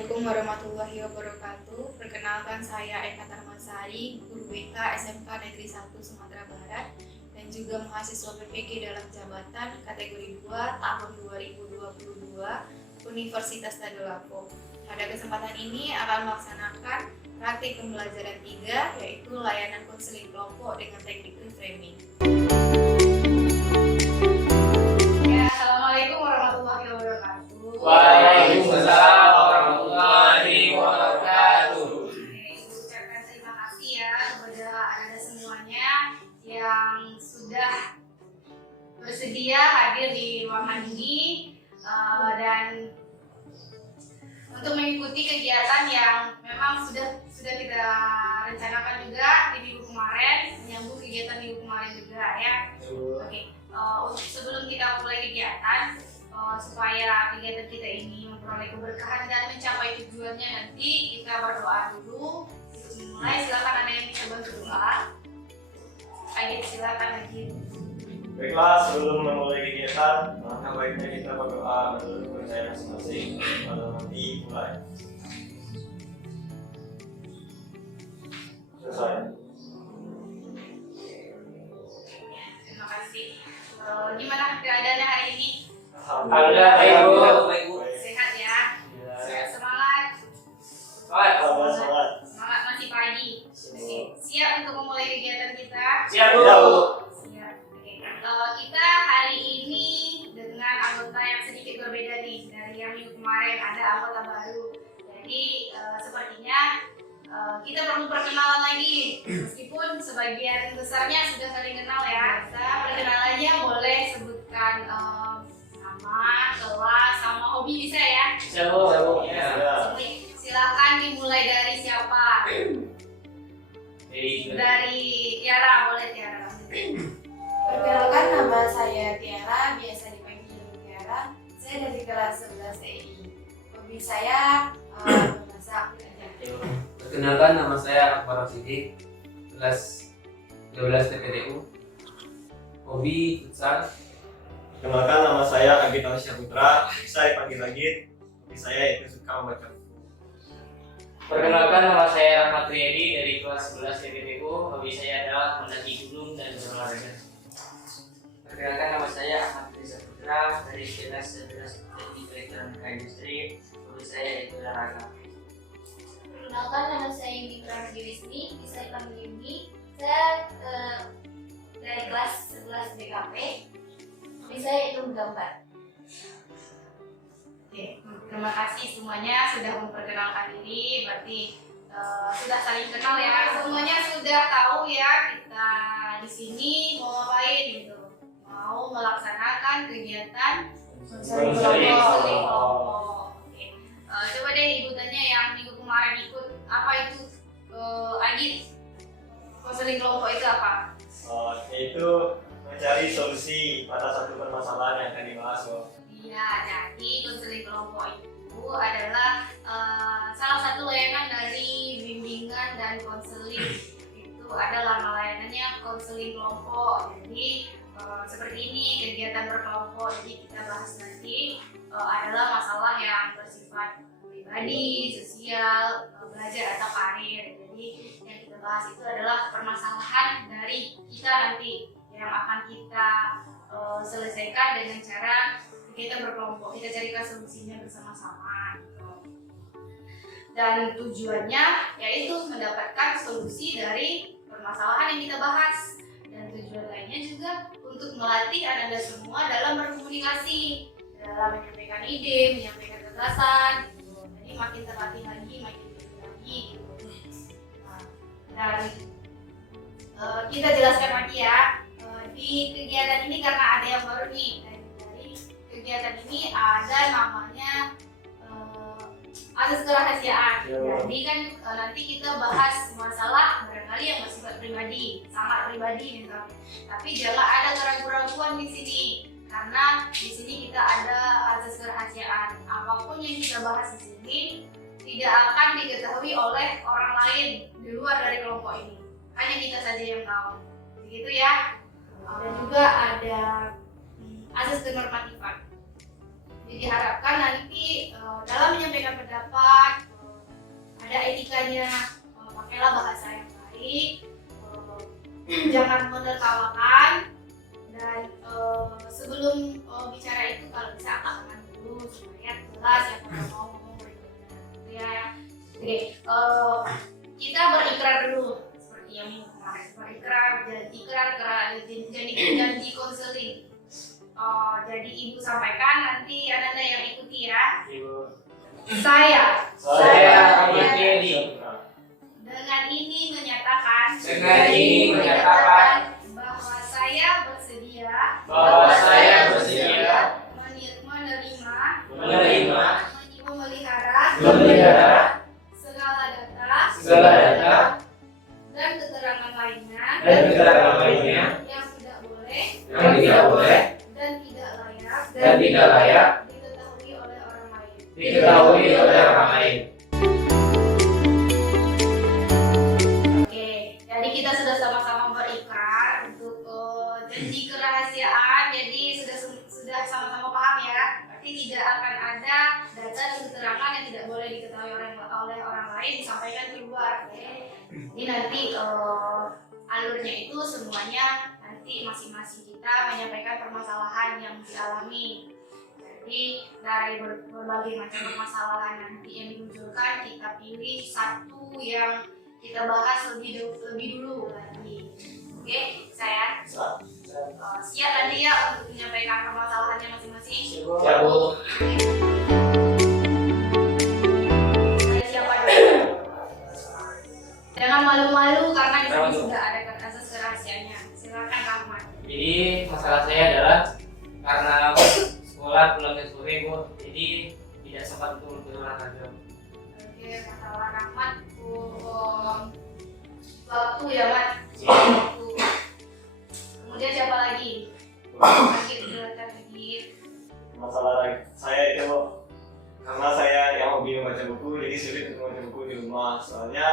Assalamualaikum warahmatullahi wabarakatuh. Perkenalkan saya Eka Tarmasari, guru BK SMK Negeri 1 Sumatera Barat dan juga mahasiswa PPG dalam jabatan kategori 2 tahun 2022 Universitas Tadulako. Pada kesempatan ini akan melaksanakan praktik pembelajaran 3 yaitu layanan konseling kelompok dengan teknik reframing. Assalamualaikum warahmatullahi wabarakatuh. Waalaikumsalam warahmatullahi wabarakatuh. Ucapkan terima kasih ya kepada Anda semuanya yang sudah bersedia hadir di ruangan ini dan untuk mengikuti kegiatan yang memang sudah kita rencanakan juga di minggu kemarin, menyambung kegiatan minggu kemarin juga ya. Oke. Sebelum kita mulai kegiatan, supaya kegiatan kita ini memperoleh keberkahan dan mencapai tujuannya, nanti kita berdoa dulu. Mulai, silakan ada yang bisa bantu doa. Ayo silakan lagi. Baiklah, sebelum memulai kegiatan, maka baiknya kita berdoa menurut kepercayaan masing-masing. Lalu nanti mulai. Selesai. Terima kasih. Gimana keadaannya hari ini? Alhamdulillah, baik Bu. Sehat ya? Semangat. Semangat. Semangat, masih pagi. Oke. Siap untuk memulai kegiatan kita? Siap Bu. Siap. Oke. Kita hari ini dengan anggota yang sedikit berbeda nih dari yang minggu kemarin, ada anggota baru. Jadi sepertinya kita perlu perkenalan lagi, meskipun sebagian besarnya sudah saling kenal ya. Kita perkenalannya boleh sebutkan nama, kelas, sama hobi bisa ya. Bisa Bu. Silakan dimulai dari siapa? Dari Tiara, boleh Tiara. Perkenalkan, nama saya Tiara, biasa dipanggil Tiara. Saya dari kelas 11 TI. Hobi saya memasak. Perkenalkan, nama saya Akbar Sidik, kelas 12 TPTU. Hobi futsal. Kenalkan, nama saya Agit Alsyaputra. Saya dipanggil Agit. Hobi saya itu suka membaca buku. Perkenalkan, nama saya Ahmad Riyadi dari kelas 11 TPTU. Hobi saya adalah mendaki gunung dan berolahraga. Perkenalkan, nama saya Ahmad Reza Putra dari kelas 11 Teknik Elektronika Industri. Hobi saya yaitu olahraga. Perkenalkan, nama saya Yuni Pragirisni, bisa dipanggil Yuni. Saya dari kelas 11 BKP. Hobi saya itu menggambar. Oke, terima kasih semuanya sudah memperkenalkan diri. Berarti sudah saling kenal ya. Semuanya sudah tahu ya kita di sini mau ngapain gitu. Mau melaksanakan kegiatan konseling kelompok. Oke. Coba deh ibu tanya yang minggu kemarin ikut, apa itu Agit? Konseling kelompok itu apa? Yaitu mencari solusi pada satu permasalahan yang akan dibahas. Iya, jadi konseling kelompok itu adalah salah satu layanan dari bimbingan dan konseling. Itu adalah layanannya konseling kelompok. Jadi seperti ini kegiatan berkelompok. Jadi kita bahas nanti adalah masalah yang bersifat pribadi, sosial, belajar atau karir. Jadi yang kita bahas itu adalah permasalahan dari kita nanti yang akan kita selesaikan dengan cara kita berkelompok, kita carikan solusinya bersama-sama gitu. Dan tujuannya yaitu mendapatkan solusi dari permasalahan yang kita bahas. Dan tujuan lainnya juga untuk melatih Anda semua dalam berkomunikasi, dalam menyampaikan ide, menyampaikan gagasan gitu. Jadi makin terlatih lagi, makin terlatih lagi gitu. Dan kita jelaskan lagi ya, di kegiatan ini karena ada yang baru nih. Kegiatan ini ada namanya asas kerahasiaan. Jadi kan nanti kita bahas masalah barangkali yang bersifat pribadi, sangat pribadi misalnya. Tapi jangan ada keraguan-keraguan di sini, karena di sini kita ada asas kerahasiaan. Apapun yang kita bahas di sini tidak akan diketahui oleh orang lain di luar dari kelompok ini. Hanya kita saja yang tahu. Begitu ya. Dan juga ada asas kenormatifan. Jadi diharapkan nanti dalam menyampaikan beda pendapat, ada etikanya, pakailah bahasa yang baik, jangan menertawakan, dan sebelum bicara itu kalau bisa angkat dulu supaya jelas yang kita mau ngomong berikutnya. Ya, oke. Kita berikrar dulu seperti yang kemarin, berikrar, janji konseling. Jadi ibu sampaikan, nanti ada yang ikuti ya. Saya dengan ini menyatakan bahwa saya bersedia memelihara segala data dan keterangan lainnya yang tidak boleh dan tidak layak diketahui oleh orang lain. Oke, jadi kita sudah sama-sama berikrar untuk janji kerahasiaan. Jadi sudah sama-sama paham ya. Berarti tidak akan ada data dan keterangan yang tidak boleh diketahui oleh orang lain disampaikan keluar. Oke. Ini nanti alurnya itu semuanya nanti masing-masing kita menyampaikan permasalahan yang dialami. Jadi dari berbagai macam permasalahan nanti yang dimunculkan, kita pilih satu yang kita bahas lebih dulu lagi. Oke, saya siap nanti ya untuk menyampaikan permasalahannya masing-masing. Ya, Bu. Siapa dulu? Jangan malu-malu karena di sini sudah ada asas kerahasiaannya. Silakan Kak Ahmad. Jadi masalah saya adalah karena sekolah pulang ke sore, Bu, jadi tidak sempat untuk berolahraga. Oke, masalah Rahmat waktu ya, Mat. Ya. Waktu. Kemudian siapa lagi? Silakan lagi. Masalah saya itu karena saya yang hobi membaca buku, jadi sulit untuk membaca buku di rumah. Soalnya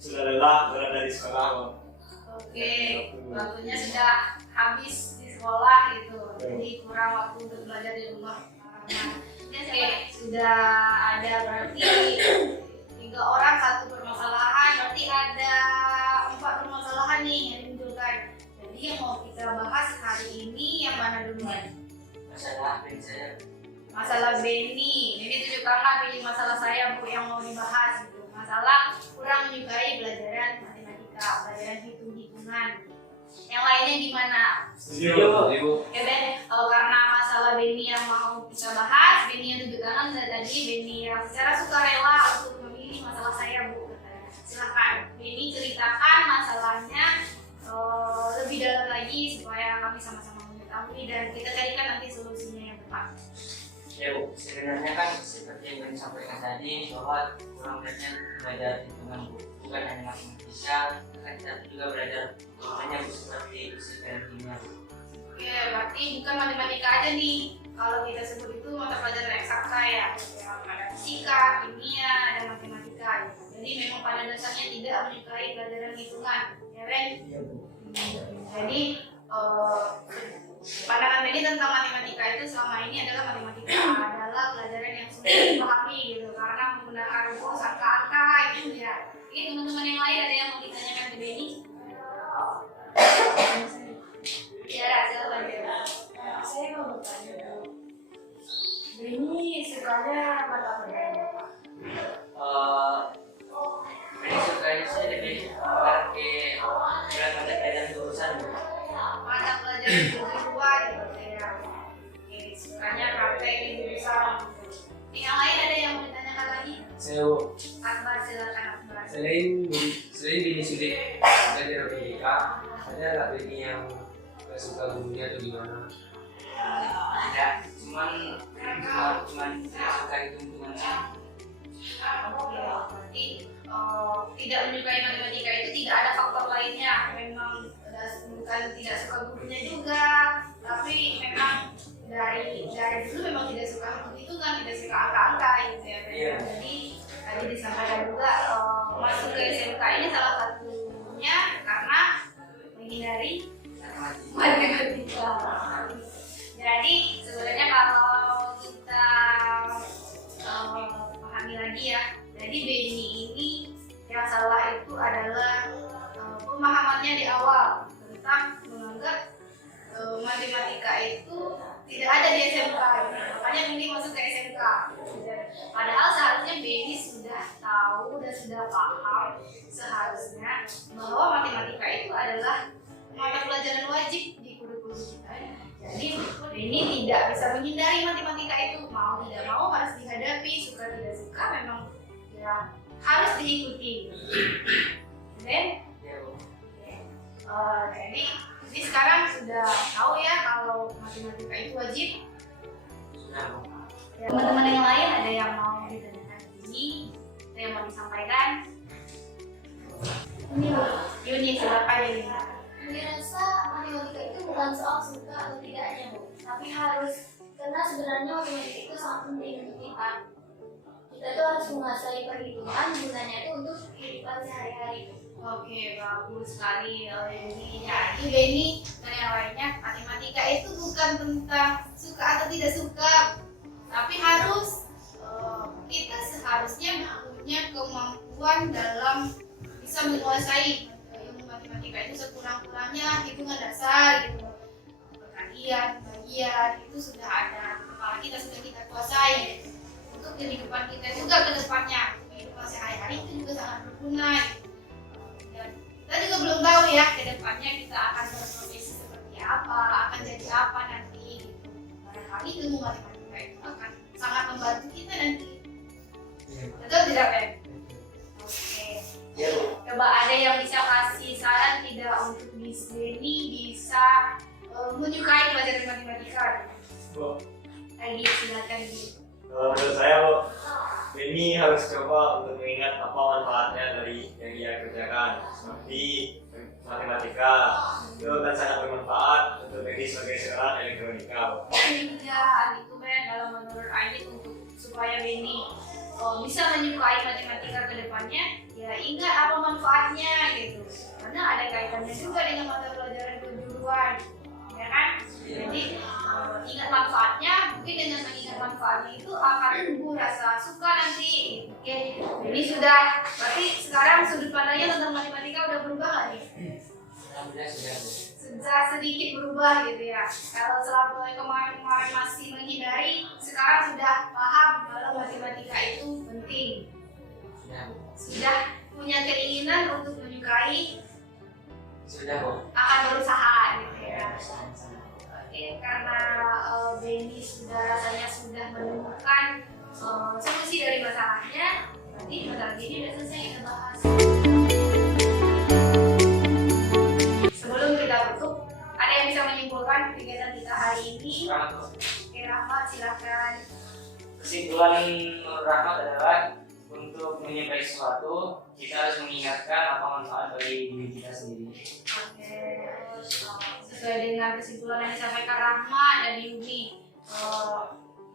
sudah lelah berada di sekolah. Oke, waktunya sudah habis di sekolah gitu, jadi kurang waktu untuk belajar di rumah. Oke, sudah ada berarti 3 orang 1 permasalahan, berarti ada 4 permasalahan nih yang dimunculkan. Jadi yang mau kita bahas hari ini yang mana duluan? Masalah dari saya. Masalah Beni tunjukkanlah pilih masalah saya Bu yang mau dibahas gitu. Masalah kurang menyukai pelajaran matematika, pelajaran hitung-hitungan. Yang lainnya gimana? Setuju, Bu. Ya deh, karena masalah Beni yang mau kita bahas, Beni yang tunjuk tangan dari tadi, Beni yang secara sukarela untuk memilih masalah saya Bu. Silakan, Beni ceritakan masalahnya lebih dalam lagi supaya kami sama-sama mengetahui dan kita carikan nanti solusinya yang tepat. Ya Bu, sebenarnya kan seperti yang kami sampaikan tadi bahwa kurang banyak belajar hitungan Bu, bukan hanya matematika, kan kita juga belajar banyak seperti fisika dan kimia. Oke, berarti bukan matematika aja nih. Kalau kita sebut itu mata pelajaran eksakta ya, ada fisika, kimia, dan matematika. Jadi memang pada dasarnya tidak menyukai pelajaran hitungan, ya Ren? Iya Bu. Jadi pandangan ini tentang matematika itu selama ini adalah matematika adalah pelajaran yang sulit dipahami gitu karena menggunakan rumus angka-angka gitu ya. Ini teman-teman yang lain ada yang mau ditanyakan ke Beni? Ya, silakan Bella. Saya mau bertanya. Beni sukanya mata pelajaran. Ini sukanya saya lebih pakai berat mata pelajaran jurusan Bu. Mata pelajaran kejuruan gitu ya. Oke, sukanya praktek di jurusan. Yang lain ada yang mau ditanyakan lagi? Saya Akbar, silakan Akbar. selain Beni sulit belajar matematika, ada nggak Beni yang nggak suka gurunya atau gimana? Tidak, cuman tidak suka hitung-hitungannya. Oke, berarti tidak menyukai matematika itu tidak ada faktor lainnya. Memang bukan tidak suka gurunya juga, tapi memang dari dulu memang tidak suka hitung-hitungan, tidak suka angka-angka gitu ya. Iya. Jadi tadi disampaikan juga masuk ke SMK ini salah satunya karena menghindari matematika. Jadi sebenarnya kalau kita lagi ya. Jadi Benny ini yang salah itu adalah pemahamannya di awal tentang menganggap matematika itu tidak ada di SMK. Makanya Benny masuk ke SMK. Padahal seharusnya Benny sudah tahu dan sudah paham seharusnya bahwa matematika itu adalah mata pelajaran wajib di kurikulum kita. Jadi Benny tidak bisa menghindari matematika itu, mau tidak mau harus dihadapi, suka tidak suka memang ya harus diikuti. Dan jadi sekarang sudah tahu ya kalau matematika itu wajib. Ya, teman-teman yang lain ada yang mau ditanyakan ini, ada yang mau disampaikan? Yuni, silakan Yuni. Dirasa matematika itu bukan soal suka atau tidaknya, Bu, tapi harus, karena sebenarnya matematika itu sangat penting untuk kita. Kita tuh harus menguasai perhitungan, gunanya itu untuk kehidupan sehari-hari. Oke, bagus sekali Yuni. Jadi Benny dan yang lainnya, matematika itu bukan tentang suka atau tidak suka, tapi harus kita seharusnya punya kemampuan dalam bisa menguasai ilmu matematika itu sekurang-kurangnya hitungan dasar gitu, perkalian, bagian itu sudah ada kepala kita, sudah kita kuasai untuk kehidupan kita juga ke depannya, kehidupan sehari-hari itu juga sangat berguna gitu. Dan kita juga belum tahu ya ke depannya kita akan berprofesi seperti apa, akan jadi apa nanti gitu. Barangkali ilmu matematika itu akan sangat membantu kita nanti. Betul tidak, Ben? Oke. Coba ada yang bisa kasih saran tidak untuk Miss Benny bisa menyukai pelajaran matematika? Lagi silakan. Menurut saya, Benny harus coba untuk mengingat apa manfaatnya dari yang dia kerjakan, seperti matematika itu kan sangat bermanfaat untuk Benny sebagai seorang elektronika. Ya, itu Ben, kalau menurut Ainit untuk supaya Benny bisa menyukai matematika ke depannya, ya ingat apa manfaatnya gitu. Karena ada kaitannya juga dengan mata pelajaran kejuruan, ya kan? Jadi ingat manfaatnya, mungkin dengan mengingat manfaatnya itu akan tumbuh rasa suka nanti. Oke, jadi sudah, berarti sekarang sudut pandangnya tentang matematika udah berubah nggak nih? Sudah sedikit berubah gitu ya. Kalau selama kemarin masih menghindari, sekarang sudah paham kalau matematika itu penting. Sudah punya keinginan untuk menyukai, akan berusaha gitu ya. Oke, karena Benny rasanya sudah menemukan solusi dari masalahnya, berarti masalah ini sudah selesai kita bahas. Sebelum kita tutup, ada yang bisa menyimpulkan kegiatan kita hari ini? Oke, Rahmat silakan. Kesimpulan menurut Rahmat adalah untuk menyukai sesuatu, kita harus mengingatkan apa manfaat bagi diri kita sendiri. Oke, sesuai dengan kesimpulan yang disampaikan Rahmat dan Yuni,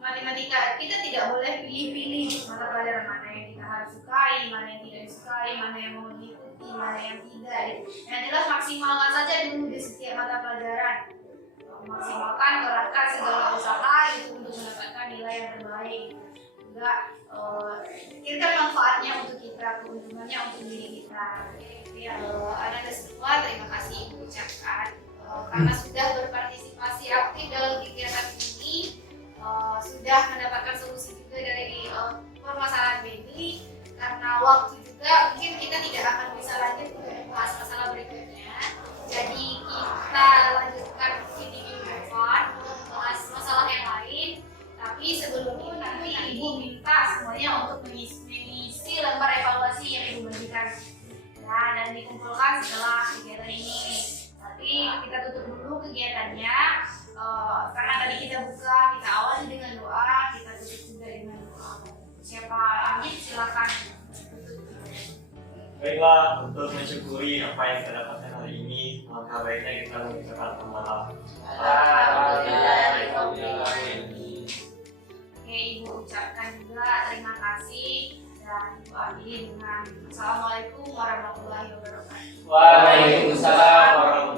matematika kita tidak boleh pilih-pilih mata pelajaran mana yang kita harus sukai, mana yang tidak disukai, mana yang mau diikuti, mana yang tidak. Yang jelas maksimalkan saja dulu di setiap mata pelajaran. Maksimalkan, kerahkan segala usaha itu untuk mendapatkan nilai yang terbaik. Juga pikirkan manfaatnya untuk kita, keuntungannya untuk diri kita. Ya, ada semua terima kasih Ibu ucapkan karena sudah berpartisipasi aktif dalam kegiatan ini, sudah mendapatkan solusi juga dari permasalahan Benny. Karena waktu juga mungkin kita tidak akan bisa lanjut untuk membahas masalah berikutnya, jadi kita lanjutkan ini minggu depan untuk membahas masalah yang lain. Tapi sebelum itu nanti Ibu minta semuanya untuk mengisi lembar evaluasi yang Ibu bagikan. Nah, dan dikumpulkan setelah kegiatan ini. Tapi kita tutup dulu kegiatannya, karena tadi kita buka, kita awali dengan doa, kita tutup juga dengan doa. Siapa Amit, silakan. Baiklah, untuk mensyukuri apa yang kita dapatkan hari ini, maka baiknya kita mengucapkan selamat. Oke, Ibu ucapkan juga terima kasih dan Ibu akhiri dengan Assalamualaikum warahmatullahi wabarakatuh. Waalaikumsalam warahmatullahi wabarakatuh.